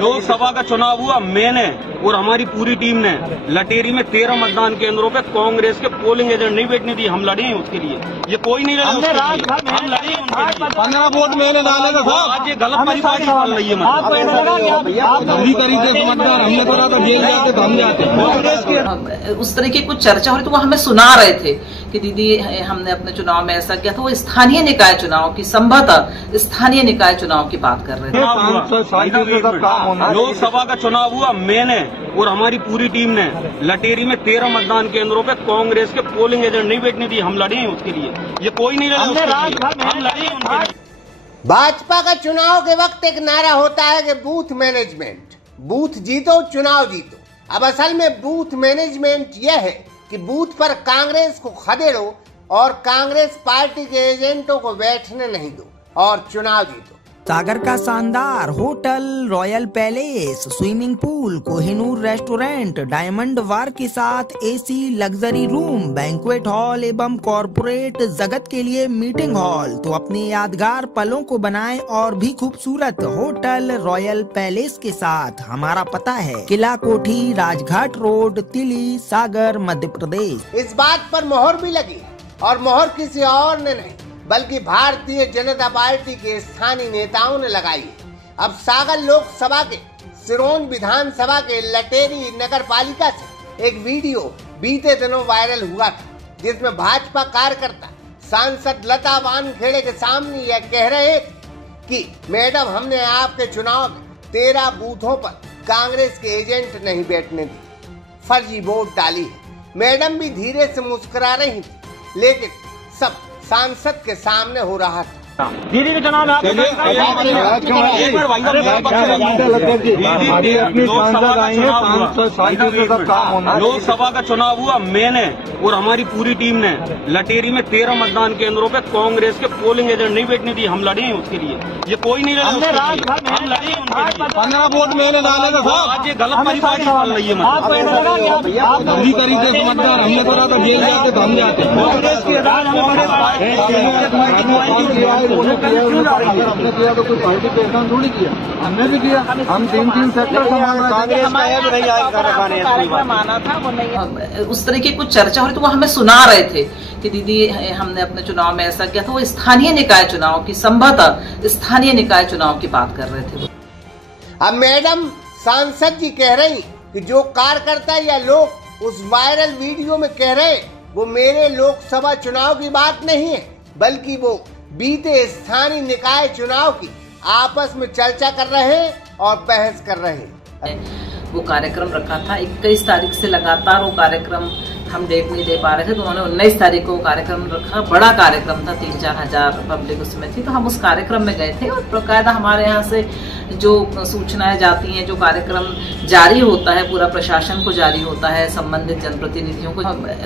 लोकसभा का चुनाव हुआ, मैंने और हमारी पूरी टीम ने लटेरी में 13 मतदान केंद्रों पे कांग्रेस के पोलिंग एजेंट नहीं बैठने दिए। हम लड़े हैं उसके लिए, ये कोई नहीं लड़ा। हम लड़े हैं उनके लिए। 15 वोट मैंने डाले थे। आज ये गलत परिपाटी चल रही है। पूरी तरीके से मतदान हमने करा तो जेल जाते तो हम जाते। उस तरह की कुछ चर्चा हो रही तो वो हमें सुना रहे थे कि दीदी हमने अपने चुनाव में ऐसा किया था। वो स्थानीय निकाय चुनाव की, संभवतः स्थानीय निकाय चुनाव की बात कर रहे थे। लोकसभा का चुनाव हुआ, मैंने और हमारी पूरी टीम ने लटेरी में 13 मतदान केंद्रों पे कांग्रेस के पोलिंग एजेंट नहीं बैठने दिए। हम लड़े हैं उसके लिए, ये कोई नहीं लड़ा। हम लड़े हैं उनके लिए। भाजपा का चुनाव के वक्त एक नारा होता है कि बूथ मैनेजमेंट, बूथ जीतो चुनाव जीतो। अब असल में बूथ मैनेजमेंट यह है कि बूथ पर कांग्रेस को खदेड़ो और कांग्रेस पार्टी के एजेंटों को बैठने नहीं दो और चुनाव जीतो। सागर का शानदार hotel, royal palace, swimming pool, Kohinoor restaurant, diamond bar के साथ AC, luxury room, banquet hall एवं कॉर्पोरेट जगत के लिए मीटिंग हॉल। तो अपने यादगार पलों को बनाएं और भी खूबसूरत होटल रॉयल पैलेस के साथ। हमारा पता है किला कोठी, राजघाट रोड, तिली, सागर, मध्य प्रदेश। इस बात पर मोहर भी लगी और मोहर किसी और ने नहीं बल्कि भारतीय जनता पार्टी के स्थानीय नेताओं ने लगाई है। अब सागर लोकसभा के सिरोंज विधानसभा के लटेरी नगर पालिका से एक वीडियो बीते दिनों वायरल हुआ था, जिसमें भाजपा कार्यकर्ता सांसद लता वानखेड़े के सामने यह कह रहे थे कि मैडम, हमने आपके चुनाव में 13 बूथों पर कांग्रेस के एजेंट नहीं बैठने दी, फर्जी वोट डाली है। मैडम भी धीरे से मुस्कुरा रही थी, लेकिन सब सांसद के सामने हो रहा था। दीदी के चुनाव में लोकसभा का चुनाव हुआ, मैंने और हमारी पूरी टीम ने लटेरी में 13 मतदान केंद्रों पे कांग्रेस के पोलिंग एजेंट नहीं बैठने दिए। हम लड़े हैं उसके लिए, ये कोई नहीं लड़ा। हम लड़े हैं उनके लिए। 15 वोट मैंने डाले थे। आज ये गलत परिपाटी चल रही है। पूरी तरीके से मतदान हमने करा तो जेल जाते तो हम जाते। हमने किया तो कोई पार्टी के एहसान थोड़ी किया, हमने भी किया। हम 3 सेक्टर माना था वो नहीं। उस तरह की कुछ चर्चा हो रही तो वो हमें सुना रहे थे कि दीदी हमने अपने चुनाव में ऐसा किया था। वो स्थानीय निकाय चुनाव की, संभवतः स्थानीय निकाय चुनाव की बात कर रहे थे। अब मैडम सांसद जी कह रही कि जो कार्यकर्ता या लोग उस वायरल वीडियो में कह रहे वो मेरे लोकसभा चुनाव की बात नहीं है, बल्कि वो बीते स्थानीय निकाय चुनाव की आपस में चर्चा कर रहे हैं और बहस कर रहे हैं। वो कार्यक्रम रखा था 21 तारीख से लगातार वो कार्यक्रम हम डेट नहीं दे पा रहे थे, तो उन्होंने 19 तारीख को कार्यक्रम रखा। बड़ा कार्यक्रम था, 3-4 हजार पब्लिक उसमें थी। तो हम उस कार्यक्रम में गए थे और बाकायदा हमारे यहाँ से जो सूचनाएं जाती हैं, जो कार्यक्रम जारी होता है, पूरा प्रशासन को जारी होता है, संबंधित जनप्रतिनिधियों को।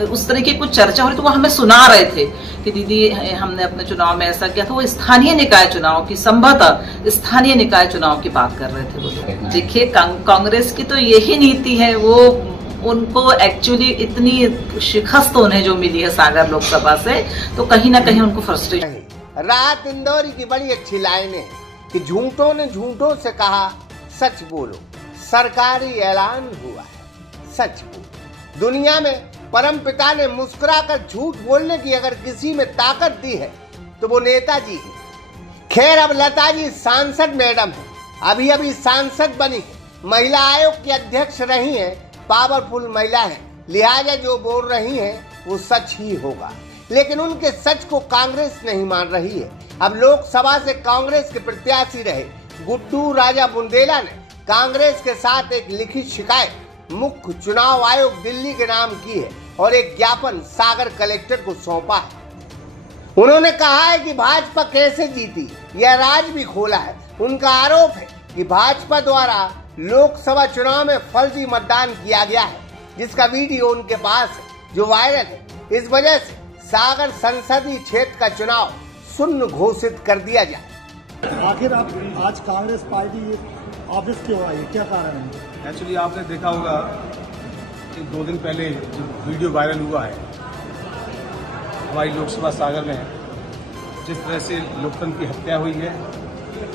उस तरह की कुछ चर्चा हो रही तो वो हमें सुना रहे थे कि दीदी हमने अपने चुनाव में ऐसा किया था। वो स्थानीय निकाय चुनाव की, संभवतः स्थानीय निकाय चुनाव की बात कर रहे थे वो लोग। देखिए, कांग्रेस की तो यही नीति है, वो उनको एक्चुअली इतनी शिकस्त उन्हें जो मिली है सागर लोकसभा से, तो कहीं ना कहीं उनको फ्रस्ट्रेशन। राहत इंदौरी की बड़ी अच्छी लाइनें हैं कि झूठों ने झूठों से कहा सच बोलो, सरकारी ऐलान हुआ है सच बोलो। दुनिया में परम पिता ने मुस्कुराकर झूठ बोलने की अगर किसी में ताकत दी है तो वो नेताजी है। खैर, अब लता जी सांसद मैडम है, अभी अभी सांसद बनी है, महिला आयोग की अध्यक्ष रही है, पावरफुल महिला है, लिहाजा जो बोल रही हैं वो सच ही होगा। लेकिन उनके सच को कांग्रेस नहीं मान रही है। अब लोकसभा से कांग्रेस के प्रत्याशी रहे गुड्डू राजा बुंदेला ने कांग्रेस के साथ एक लिखित शिकायत मुख्य चुनाव आयोग दिल्ली के नाम की है और एक ज्ञापन सागर कलेक्टर को सौंपा है। उन्होंने कहा है कि भाजपा कैसे जीती, यह राज भी खोला है। उनका आरोप है कि भाजपा द्वारा लोकसभा चुनाव में फर्जी मतदान किया गया है, जिसका वीडियो उनके पास है जो वायरल है। इस वजह से सागर संसदीय क्षेत्र का चुनाव शून्य घोषित कर दिया जाए। आखिर आप आज कांग्रेस पार्टी ऑफिस क्यों आई, क्या कारण है? एक्चुअली आपने देखा होगा कि 2 दिन पहले जो वीडियो वायरल हुआ है हमारी लोकसभा सागर में, जिस तरह से लोकतंत्र की हत्या हुई है,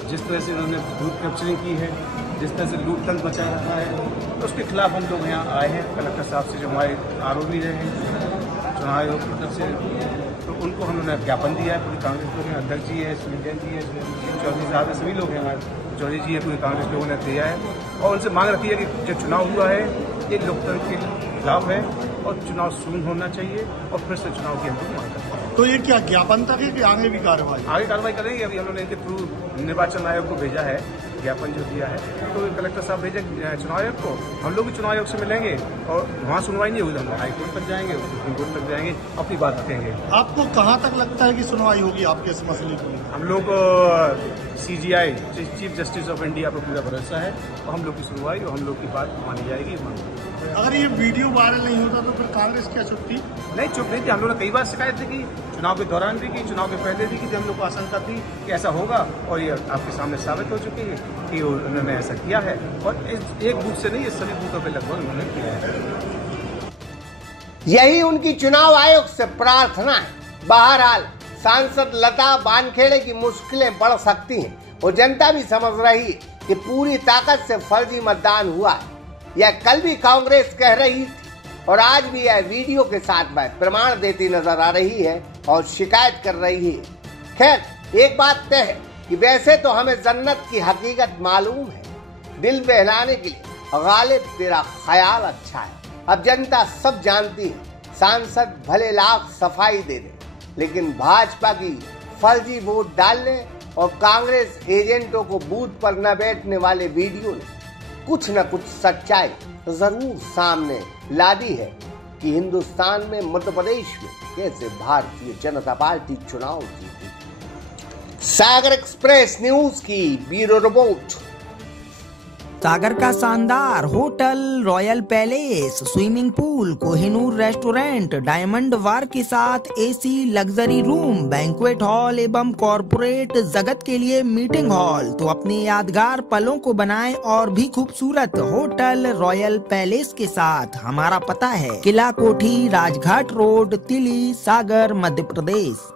जिस तरह से उन्होंने बूथ कैप्चरिंग की है, जिस तरह से लूटतंत्र मचा रखा है, तो उसके खिलाफ हम लोग यहाँ आए हैं। कलेक्टर साहब से जो हमारे आरोप भी रहे हैं चुनाव आयोग की तरफ से, तो उनको हमने ज्ञापन दिया है। पूरी कांग्रेस लोग हैं, अध्यक्ष जी है, सुनील जैन जी है, चौधरी साहब है, सभी लोग हैं हमारे, चौधरी जी है, पूरी कांग्रेस लोगों ने दिया है और उनसे मांग रखी है कि जो चुनाव हुआ है ये लोकतंत्र के खिलाफ है और चुनाव शून्य होना चाहिए और फिर से चुनाव की हम लोग मांग करते हैं। तो ये क्या ज्ञापन तक है कि आगे भी कार्रवाई? आगे कार्रवाई करेंगे। अभी हम लोगों ने इनके थ्रू निर्वाचन आयोग को भेजा है, ज्ञापन जो दिया है, तो कलेक्टर साहब भेजे चुनाव आयोग को। हम लोग भी चुनाव आयोग से मिलेंगे और वहाँ सुनवाई नहीं होगी, हम हाईकोर्ट तक जाएंगे, सुप्रीम कोर्ट तक जाएंगे, अपनी बात रखेंगे। आपको कहाँ तक लगता है कि सुनवाई होगी आपके इस मसले की? हम लोग CJI chief justice of India पर पूरा भरोसा है और हम लोग की सुनवाई और हम लोग की बात मानी जाएगी। अगर ये वीडियो वायरल नहीं होता तो फिर कांग्रेस क्या चुप थी? नहीं, चुप नहीं थी। हम लोगों ने कई बार शिकायत की, चुनाव के दौरान भी की, चुनाव के पहले भी की, हम लोग को आशंका थी कि ऐसा होगा और ये आपके सामने साबित हो चुकी है कि उन्होंने ऐसा किया है। और एक बूथ से नहीं, ये सभी बूथों पर लगभग उन्होंने किया है। यही उनकी चुनाव आयोग से प्रार्थना है। बहरहाल सांसद लता वानखेड़े की मुश्किलें बढ़ सकती हैं और जनता भी समझ रही है कि पूरी ताकत से फर्जी मतदान हुआ है। यह कल भी कांग्रेस कह रही थी और आज भी यह वीडियो के साथ वह प्रमाण देती नजर आ रही है और शिकायत कर रही है। खैर, एक बात तय है कि वैसे तो हमें जन्नत की हकीकत मालूम है, दिल बहलाने के लिए गालिब तेरा ख्याल अच्छा है। अब जनता सब जानती है, सांसद भले लाख सफाई दे दे, लेकिन भाजपा की फर्जी वोट डालने और कांग्रेस एजेंटों को बूथ पर न बैठने वाले वीडियो ने कुछ न कुछ सच्चाई जरूर सामने ला दी है कि हिंदुस्तान में, मध्य प्रदेश में कैसे भारतीय जनता पार्टी चुनाव जीती। सागर एक्सप्रेस न्यूज की ब्यूरो रिपोर्ट। सागर का शानदार hotel, royal palace, swimming pool, Kohinoor restaurant, diamond bar के साथ AC luxury room, banquet hall एवं कॉरपोरेट जगत के लिए मीटिंग हॉल। तो अपने यादगार पलों को बनाएं और भी खूबसूरत होटल रॉयल पैलेस के साथ। हमारा पता है किला कोठी, राजघाट रोड, तिली, सागर, मध्य प्रदेश।